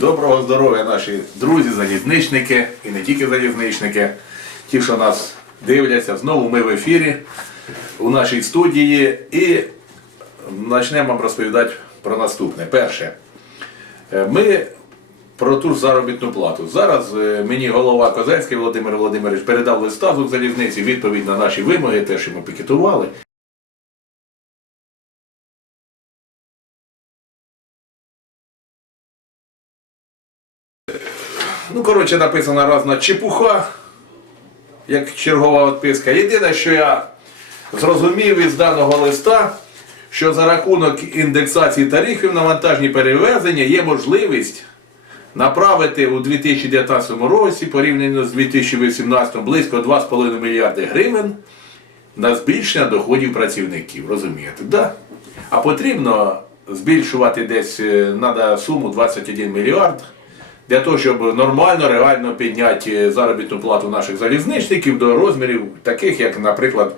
Доброго здоров'я, наші друзі, залізничники і не тільки залізничники, ті, що нас дивляться. Знову ми в ефірі у нашій студії і почнемо вам розповідати про наступне. Перше, е, ми про ту ж заробітну плату. Зараз е, мені голова Козельський Володимир Володимирович передав листа з Укрзалізниці, відповідь на наші вимоги, те, що ми пікетували. Ну, коротше, написано разна чепуха, як чергова відписка. Єдине, що я зрозумів із даного листа, що за рахунок індексації тарифів на вантажні перевезення є можливість направити у 2019 році, порівняно з 2018 близько 2,5 мільярди гривень на збільшення доходів працівників. Розумієте? Да? А потрібно збільшувати десь треба суму 21 мільярд для того, щоб нормально, реально підняти заробітну плату наших залізничників до розмірів, таких, як, наприклад,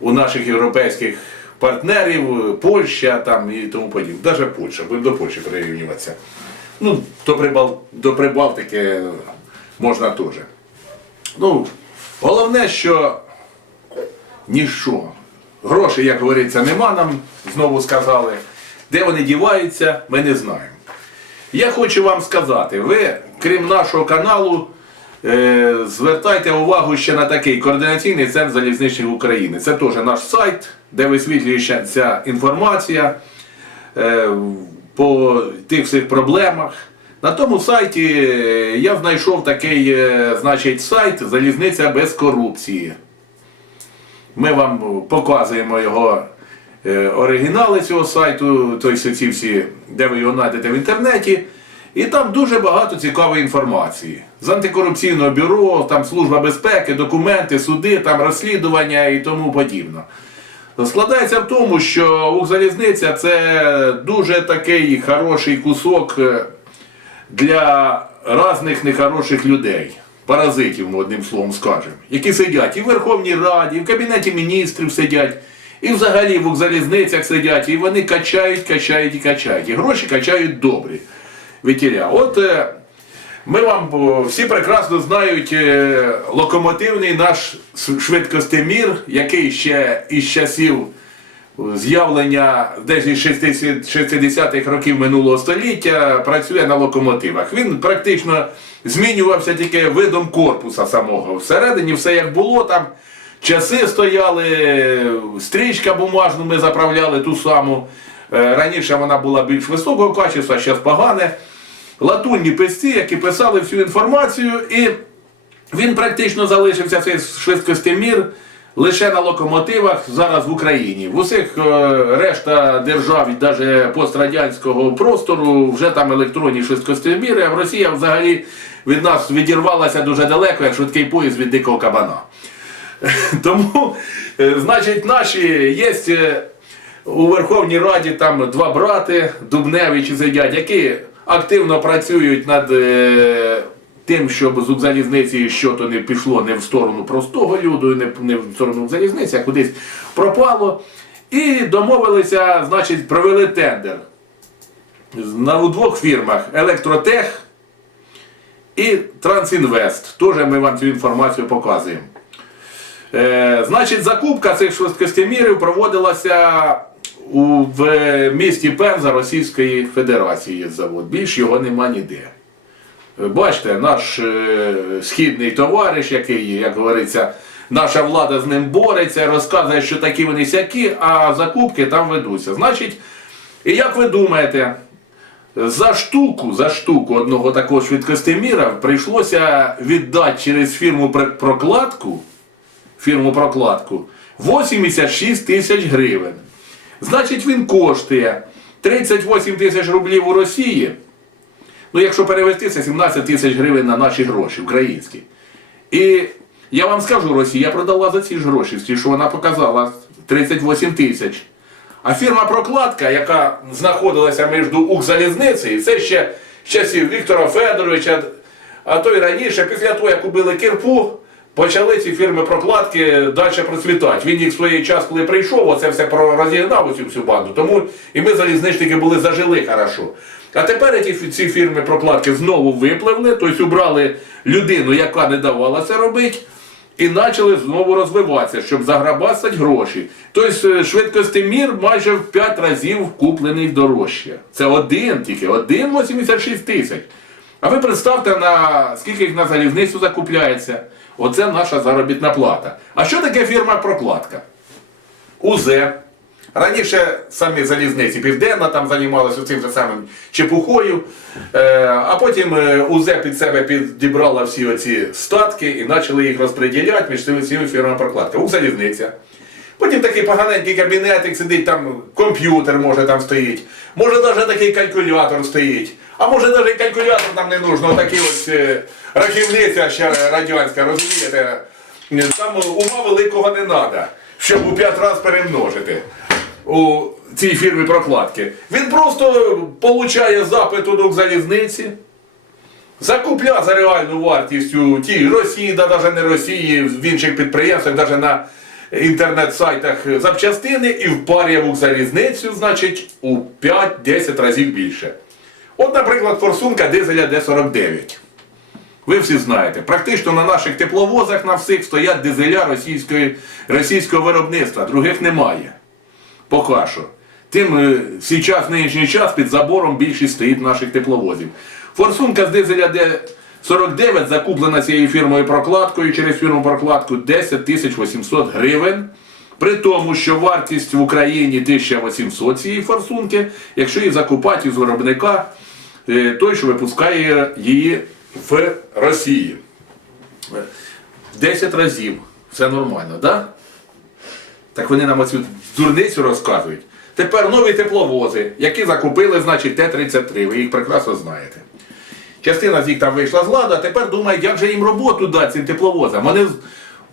у наших європейських партнерів, Польща там і тому подібне. Навіть Польща, будемо до Польщі прирівнюватися. Ну, до, Прибал... до Прибалтики можна теж. Ну, головне, що ніщо. Грошей, як говориться, нема нам, знову сказали. Де вони діваються, ми не знаємо. Я хочу вам сказати, ви, крім нашого каналу, е, звертайте увагу ще на такий координаційний центр залізничних України. Це теж наш сайт, де висвітлюється ця інформація е, по тих всіх проблемах. На тому сайті е, я знайшов такий е, значить, сайт Залізниця без корупції. Ми вам показуємо його оригінали цього сайту, тобто ці всі, де ви його знайдете в інтернеті. І там дуже багато цікавої інформації. З антикорупційного бюро, там служба безпеки, документи, суди, там розслідування і тому подібне. Складається в тому, що Укрзалізниця це дуже такий хороший кусок е, для різних нехороших людей, паразитів, одним словом скажемо, які сидять і в Верховній Раді, і в Кабінеті міністрів сидять, і взагалі в Укрзалізницях сидять, і вони качають, качають і качають. І гроші качають добрі. Вітіля. От е, ми вам всі прекрасно знають е, локомотивний наш швидкостемір, який ще із часів з'явлення десь із 60-х років минулого століття працює на локомотивах. Він практично змінювався тільки видом корпуса самого. Всередині все як було там. Часи стояли, стрічка бумажну ми заправляли ту саму. Е, Раніше вона була більш високого качества, зараз погане. Латунні писці, які писали всю інформацію, і він практично залишився цей швидкостемір лише на локомотивах зараз в Україні. В усіх е, решта держав, навіть пострадянського простору, вже там електронні швидкостеміри, а в Росії взагалі від нас відірвалася дуже далеко, як швидкий поїзд від дикого кабана. Тому, е, значить, наші є е, у Верховній Раді там два брати Дубневичі сидять, які активно працюють над е, тим, щоб з Укрзалізниці що-то не пішло не в сторону простого люду, не в сторону залізниці, а кудись пропало. І домовилися, значить, провели тендер на, у двох фірмах Електротех і Трансінвест. Теж ми вам цю інформацію показуємо. Е, значить, закупка цих швидкостемірів проводилася у, в місті Пенза Російської Федерації завод. Більш його нема ніде. Бачите, наш е, східний товариш, який, як говориться, наша влада з ним бореться, розказує, що такі вони сякі, а закупки там ведуться. Значить, і як ви думаєте, за штуку, за штуку одного такого швидкостеміра прийшлося віддати через фірму прокладку, фірму прокладку 86 тисяч гривень. Значить, він коштує 38 тисяч рублів у Росії. Ну, якщо перевести, це 17 тисяч гривень на наші гроші, українські. І я вам скажу, Росія продала за ці ж гроші, ті, що вона показала 38 тисяч. А фірма Прокладка, яка знаходилася між Укрзалізницею, це ще з часів Віктора Федоровича, а то й раніше, після того, як убили Кірпу, почали ці фірми прокладки далі процвітати. Він їх в свій час, коли прийшов, оце все розігнав оцю всю банду. Тому і ми залізничники були зажили хорошо. А тепер ці, ці фірми прокладки знову випливли, тобто убрали людину, яка не давала це робити, і почали знову розвиватися, щоб заграбасати гроші. Тобто е, швидкостимір майже в 5 разів куплений дорожче. Це один тільки, один 86 тисяч. А ви представте, на скільки їх на залізницю закупляється. Оце наша заробітна плата. А що таке фірма прокладка? УЗ. Раніше самі залізниці Південна там займалися цим же самим чепухою, е, а потім е, УЗ під себе підібрала всі оці статки і почали їх розподіляти між цими фірмами прокладки. У залізниця. Потім такий поганенький кабінетик сидить, там комп'ютер може там стоїть, може навіть такий калькулятор стоїть, а може навіть калькулятор там не нужно, отакий ось е, рахівниця ще радянська, розумієте? Там ума великого не треба, щоб у п'ять разів перемножити у цій фірмі прокладки. Він просто получає запит у залізниці, закупля за реальну вартість у тій Росії, да навіть не Росії, в інших підприємствах, навіть на інтернет-сайтах запчастини і впарює в залізницю, значить, у 5-10 разів більше. От, наприклад, форсунка дизеля Д-49. Ви всі знаєте, практично на наших тепловозах на всіх стоять дизеля російської, російського виробництва, других немає. Поки що. Тим е, зараз, нинішній час під забором більшість стоїть наших тепловозів. Форсунка з дизеля Д-49 закуплена цією фірмою прокладкою через фірму прокладку 10 тисяч 800 гривень. При тому, що вартість в Україні 1800 цієї форсунки, якщо її закупати з виробника, е, той, що випускає її в Росії. 10 разів. Все нормально, так? Да? Так вони нам оцю дурницю розказують. Тепер нові тепловози, які закупили, значить, Т-33, ви їх прекрасно знаєте. Частина з них там вийшла з ладу, а тепер думають, як же їм роботу дати цим тепловозам. Вони,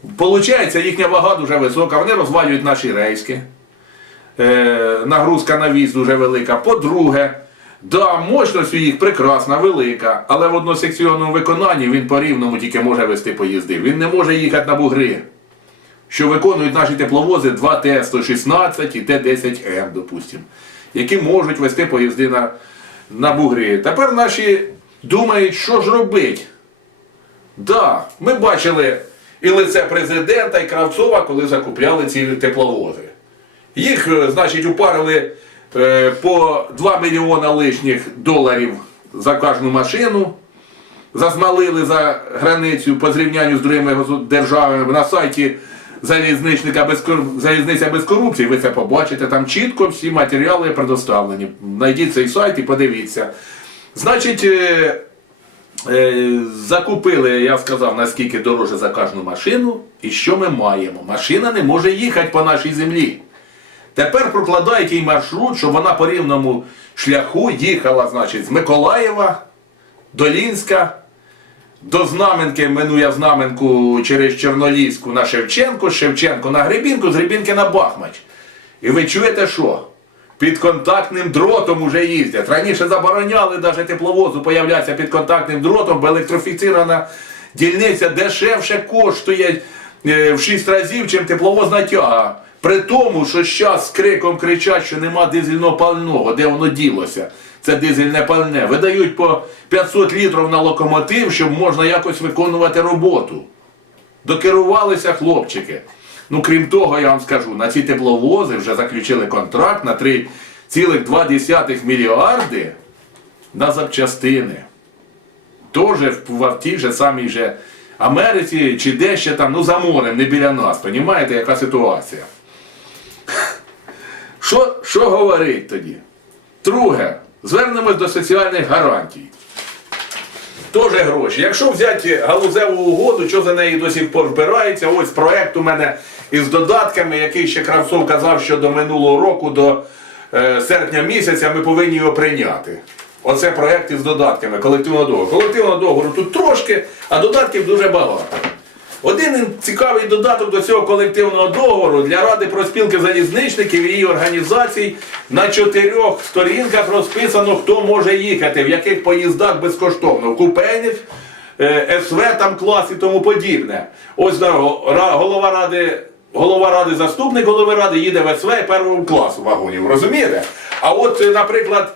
виходить, їхня вага дуже висока, вони розвалюють наші рейски. Е, нагрузка на віз дуже велика. По-друге, да, мощність у їх прекрасна, велика, але в односекційному виконанні він по рівному тільки може вести поїзди. Він не може їхати на бугри що виконують наші тепловози 2 Т-116 і Т-10М, допустимо, які можуть вести поїзди на, на бугри. Тепер наші думають, що ж робити. Да, ми бачили і лице президента, і Кравцова, коли закупляли ці тепловози. Їх, е, значить, упарили е, по 2 мільйона лишніх доларів за кожну машину. Засмалили за границю по зрівнянню з другими державами на сайті залізничника без залізниця без корупції. Ви це побачите. Там чітко всі матеріали предоставлені. Найдіть цей сайт і подивіться. Значить, е, закупили, я сказав, наскільки дороже за кожну машину. І що ми маємо? Машина не може їхати по нашій землі. Тепер прокладають їй маршрут, щоб вона по рівному шляху їхала, значить, з Миколаєва до Лінська, до Знаменки, минує Знаменку через Чорноліську на Шевченку, з Шевченко на Гребінку, з Гребінки на Бахмач. І ви чуєте що? Під контактним дротом уже їздять. Раніше забороняли навіть тепловозу появлятися під контактним дротом, бо електрифіцирована дільниця дешевше коштує е, в 6 разів, чим тепловозна тяга. При тому, що зараз з криком кричать, що нема дизельного пального, де воно ділося. Це дизельне пальне. Видають по 500 літрів на локомотив, щоб можна якось виконувати роботу. Докерувалися хлопчики. Ну, крім того, я вам скажу, на ці тепловози вже заключили контракт на 3,2 мільярди на запчастини. Тоже в, тій же самій же Америці чи де ще там, ну за морем, не біля нас. Понімаєте, яка ситуація? Що, що говорить тоді? Друге, звернемось до соціальних гарантій. Тоже гроші. Якщо взяти галузеву угоду, що за неї до сих пор вбирається, ось проект у мене із додатками, який ще Кравцов казав, що до минулого року, до е, серпня місяця, ми повинні його прийняти. Оце проект із додатками колективного договору. Колективного договору тут трошки, а додатків дуже багато. Один цікавий додаток до цього колективного договору для Ради проспілки залізничників і її організацій на чотирьох сторінках розписано, хто може їхати, в яких поїздах безкоштовно, в купейних, е, СВ там клас і тому подібне. Ось голова ради. Голова ради, заступник голови ради їде в СВ першого класу вагонів, розумієте? А от, е, наприклад,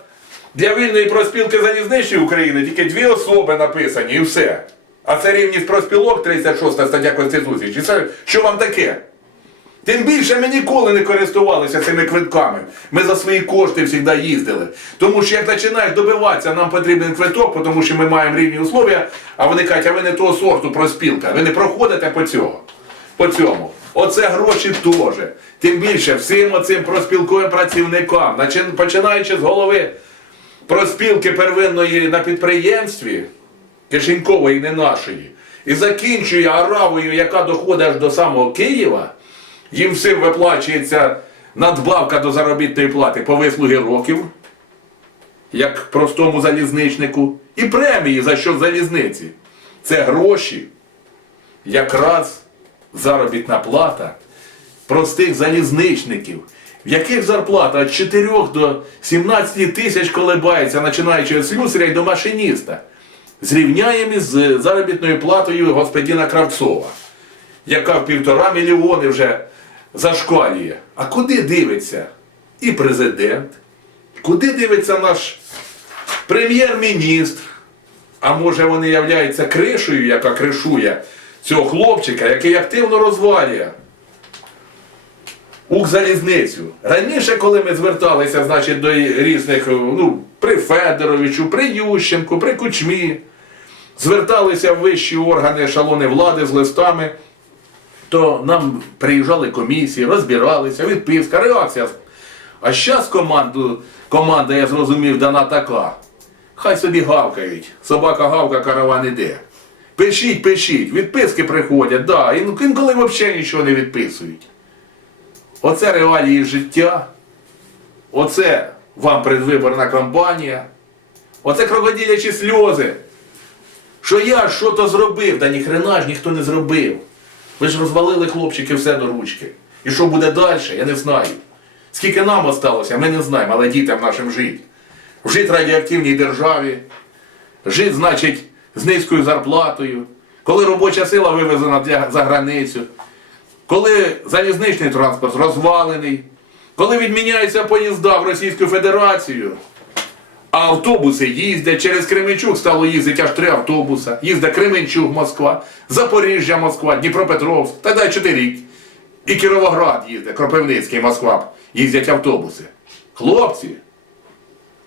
Для вільної проспілки залізничної України тільки дві особи написані і все. А це рівність проспілок 36 стаття Конституції. Чи це що вам таке? Тим більше ми ніколи не користувалися цими квитками. Ми за свої кошти завжди їздили. Тому що як починаєш добиватися, нам потрібен квиток, тому що ми маємо рівні условия, а вони кажуть, а ви не того сорту проспілка, ви не проходите по цього. По цьому. Оце гроші теж. Тим більше всім оцим проспілковим працівникам, починаючи з голови проспілки первинної на підприємстві, кишенькової, не нашої, і закінчує аравою, яка доходить аж до самого Києва, їм всім виплачується надбавка до заробітної плати по вислуги років, як простому залізничнику, і премії за що залізниці. Це гроші, якраз заробітна плата простих залізничників, в яких зарплата від 4 до 17 тисяч колебається, починаючи від слюсаря й до машиніста. Зрівняємо із заробітною платою господина Кравцова, яка в півтора мільйони вже зашкалює. А куди дивиться і президент, куди дивиться наш прем'єр-міністр? А може вони являються кришею, яка кришує цього хлопчика, який активно розвалює Укрзалізницю. Раніше, коли ми зверталися, значить, до різних, ну, при Федоровичу, при Ющенку, при Кучмі, зверталися в вищі органи ешелони влади з листами, то нам приїжджали комісії, розбиралися, відписка, реакція. А зараз команду, команда, я зрозумів, дана така. Хай собі гавкають. Собака гавка, караван іде. Пишіть, пишіть, відписки приходять, да, ін- інколи взагалі нічого не відписують. Оце реалії життя. Оце вам предвиборна кампанія. Оце крокодилячі сльози. Що я що то зробив, та ніхрена ж ніхто не зробив. Ви ж розвалили хлопчики все до ручки. І що буде далі, я не знаю. Скільки нам осталося, ми не знаємо, але дітям нашим жити. Жити в радіоактивній державі, жити, значить, з низькою зарплатою, коли робоча сила вивезена за границю, коли залізничний транспорт розвалений, коли відміняються поїзда в Російську Федерацію, а автобуси їздять через Кременчук стало їздити аж три автобуса. Їздить Кременчук, Москва, Запоріжжя, Москва, Дніпропетровськ, та дай чотири. І Кіровоград їздить, Кропивницький, Москва, їздять автобуси. Хлопці,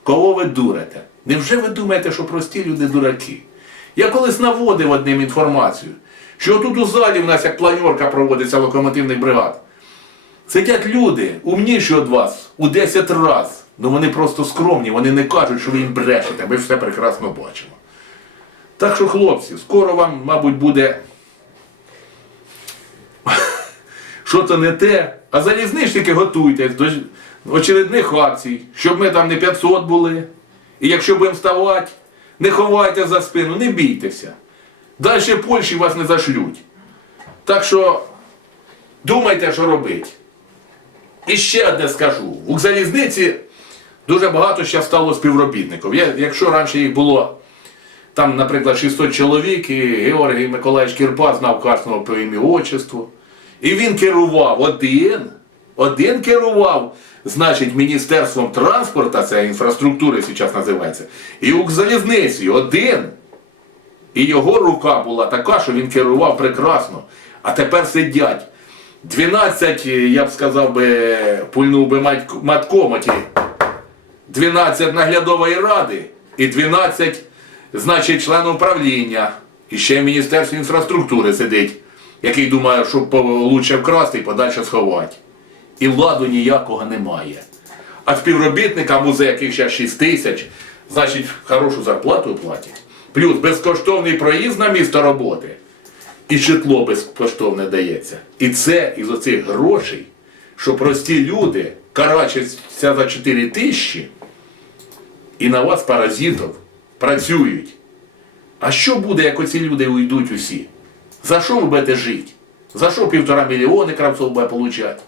кого ви дурите? Невже ви думаєте, що прості люди дураки? Я колись наводив одним інформацію, що тут у залі в нас як планерка проводиться локомотивних бригад. Сидять люди, умніші від вас у 10 разів. Ну вони просто скромні, вони не кажуть, що ви їм брешете, ми все прекрасно бачимо. Так що, хлопці, скоро вам, мабуть, буде що то не те. А залізничники готуйтесь до очередних акцій, щоб ми там не 500 були. І якщо будемо вставати, не ховайте за спину, не бійтеся. Далі Польщі вас не зашлють. Так що думайте, що робити. І ще одне скажу: у залізниці дуже багато ще стало співробітників. Я- Якщо раніше їх було там, наприклад, 600 чоловік, і Георгій Миколаївич Кірпа знав кожного по ім'ю отчеству. І він керував один, один керував, значить, Міністерством транспорту, це інфраструктури зараз називається, і Укрзалізницею один. І його рука була така, що він керував прекрасно. А тепер сидять 12, я б сказав би, пульнув би матько- матком оті, 12 наглядової ради і 12, значить, членів управління. І ще в Міністерстві інфраструктури сидить, який думає, що лучше вкрасти і подальше сховати. І ладу ніякого немає. А співробітника музею, яких ще 6 тисяч, значить, хорошу зарплату платять. Плюс безкоштовний проїзд на місто роботи. І житло безкоштовне дається. І це із оцих грошей, що прості люди карачаться за 4 тисячі, і на вас, паразитів, працюють. А що буде, як оці люди уйдуть усі? За що ви будете жити? За що півтора мільйони Кравцов буде получати?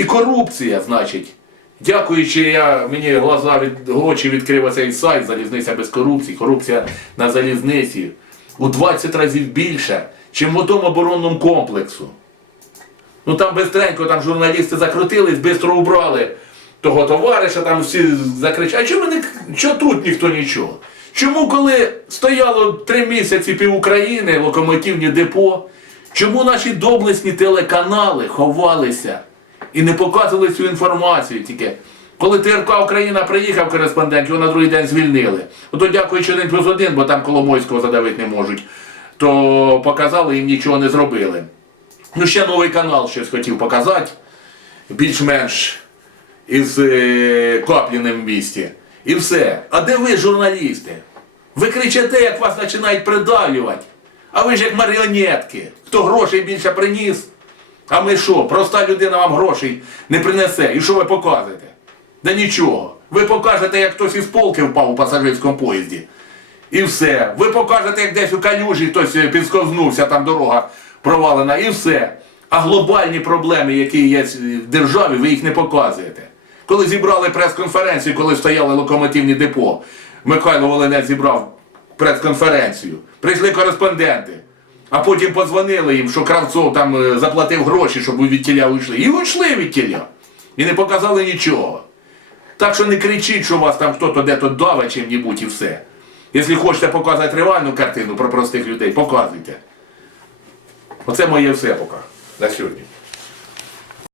І корупція, значить. Дякуючи, я, мені глаза від, очі відкрив цей сайт Залізниця без корупції. Корупція на залізниці у 20 разів більше, ніж в тому оборонному комплексу. Ну там бистренько, там журналісти закрутились, швидко убрали того товариша, там всі закричали. А чому, не, чого тут ніхто нічого? Чому, коли стояло три місяці пів України, локомотивні депо, чому наші доблесні телеканали ховалися і не показували цю інформацію тільки? Коли ТРК Україна приїхав кореспондент, його на другий день звільнили. Ото дякуючи один плюс один, бо там Коломойського задавити не можуть, то показали їм нічого не зробили. Ну, ще новий канал щось хотів показати, більш-менш із е, Капліним в місті. І все. А де ви, журналісти? Ви кричите, як вас починають придавлювати. А ви ж як маріонетки. Хто грошей більше приніс? А ми що? Проста людина вам грошей не принесе. І що ви показуєте? Да нічого. Ви покажете, як хтось із полки впав у пасажирському поїзді. І все. Ви покажете, як десь у калюжі хтось е, підсковзнувся, там дорога провалена, і все. А глобальні проблеми, які є в державі, ви їх не показуєте. Коли зібрали прес-конференцію, коли стояли локомотивні депо, Михайло Волинець зібрав прес-конференцію. Прийшли кореспонденти. А потім подзвонили їм, що Кравцов там е, заплатив гроші, щоб від тіля вийшли. І вийшли від тіля. І не показали нічого. Так що не кричіть, що вас там хто-то де-то дава чим-небудь і все. Якщо хочете показати реальну картину про простих людей, показуйте. Оце моє все поки на сьогодні.